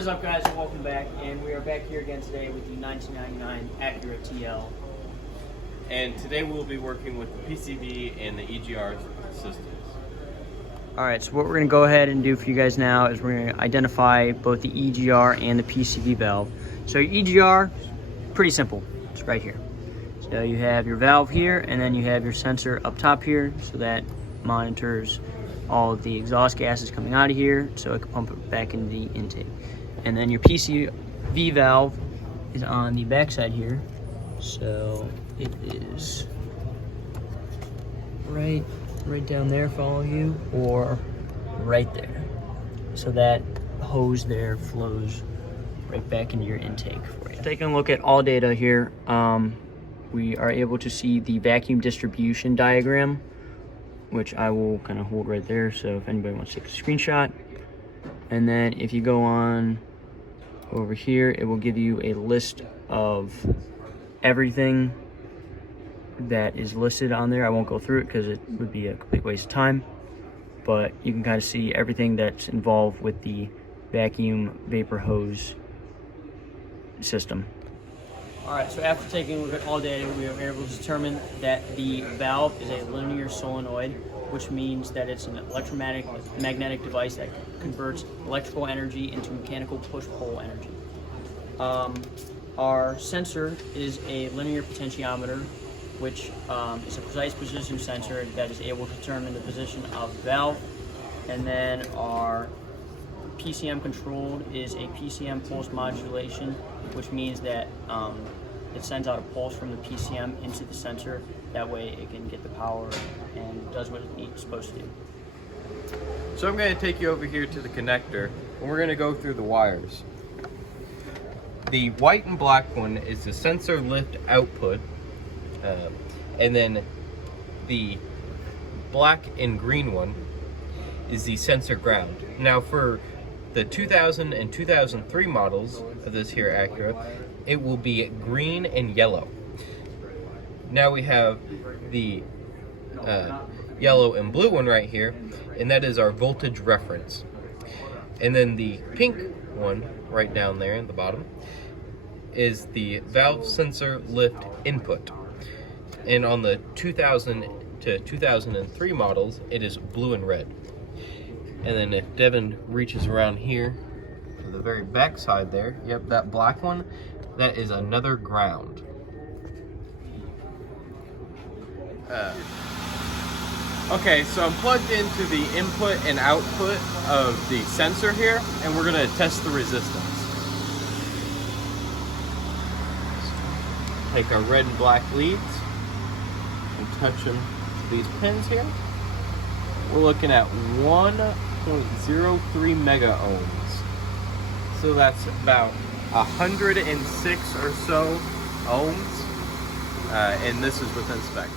What is up, guys, and welcome back. And we are back here again today with the 1999 Acura TL. And today we'll be working with the PCV and the EGR systems. Alright, so what we're going to go ahead and do for you guys now is we're going to identify both the EGR and the PCV valve. So your EGR, pretty simple. It's right here. So you have your valve here, and then you have your sensor up top here, so that monitors all of the exhaust gases coming out of here, so it can pump it back into the intake. And then your PCV valve is on the back side here, so it is right down there, follow you, or right there. So that hose there flows right back into your intake for you. Taking a look at all data here, we are able to see the vacuum distribution diagram, which I will kind of hold right there, so if anybody wants to take a screenshot. And then if you go on over here, it will give you a list of everything that is listed on there. I won't go through it because it would be a complete waste of time, but you can kind of see everything that's involved with the vacuum vapor hose system. Alright, so after taking a look at all data, we are able to determine that the valve is a linear solenoid, which means that it's an electromagnetic device that converts electrical energy into mechanical push-pull energy. Our sensor is a linear potentiometer, which is a precise position sensor that is able to determine the position of the valve. And then our PCM controlled is a PCM pulse modulation, which means that it sends out a pulse from the PCM into the sensor. That way it can get the power and does what it's supposed to do. So I'm going to take you over here to the connector, and we're going to go through the wires. The white and black one is the sensor lift output, and then the black and green one is the sensor ground. Now for the 2000 and 2003 models of this here Acura, it will be green and yellow. Now we have the yellow and blue one right here, and that is our voltage reference. And then the pink one right down there at the bottom is the valve sensor lift input. And on the 2000 to 2003 models, it is blue and red. And then if Devin reaches around here to the very back side there, yep, that black one, that is another ground. Okay, so I'm plugged into the input and output of the sensor here, and we're going to test the resistance. Take our red and black leads and touch them to these pins here. We're looking at 1.03 mega ohms. So that's about 106 or so ohms, and this is within spec.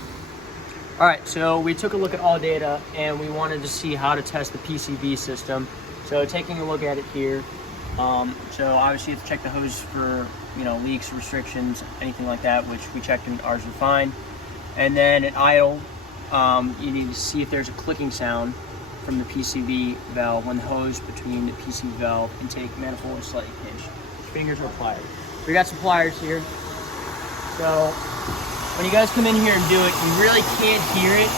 Alright, so we took a look at all data and we wanted to see how to test the PCV system. So taking a look at it here, so obviously you have to check the hose for leaks, restrictions, anything like that, which we checked and ours were fine. And then at idle, you need to see if there's a clicking sound from the PCV valve when the hose between the PCV valve intake manifold is slightly pinched. Fingers or pliers. We got some pliers here. So when you guys come in here and do it, you really can't hear it.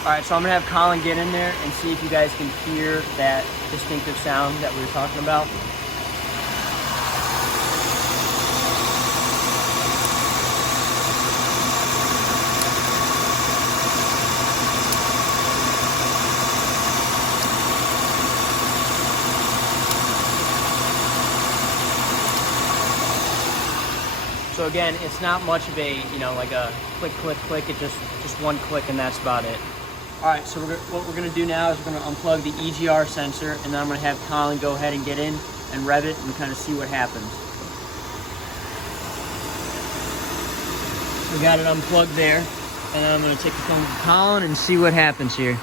Alright, so I'm gonna have Colin get in there and see if you guys can hear that distinctive sound that we were talking about. So again, it's not much of a, like a click, click, click. It's just one click and that's about it. All right, so what we're gonna do now is we're gonna unplug the EGR sensor, and then I'm gonna have Colin go ahead and get in and rev it and kind of see what happens. We got it unplugged there, and then I'm gonna take the phone to Colin and see what happens here.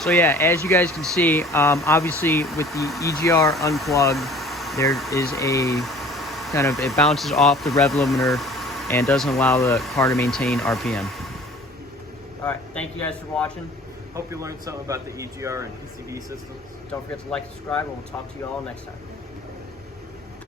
So yeah, as you guys can see, obviously with the EGR unplugged, there is a kind of, it bounces off the rev limiter and doesn't allow the car to maintain RPM. All right, thank you guys for watching. Hope you learned something about the EGR and PCV systems. Don't forget to like, subscribe, and we'll talk to you all next time.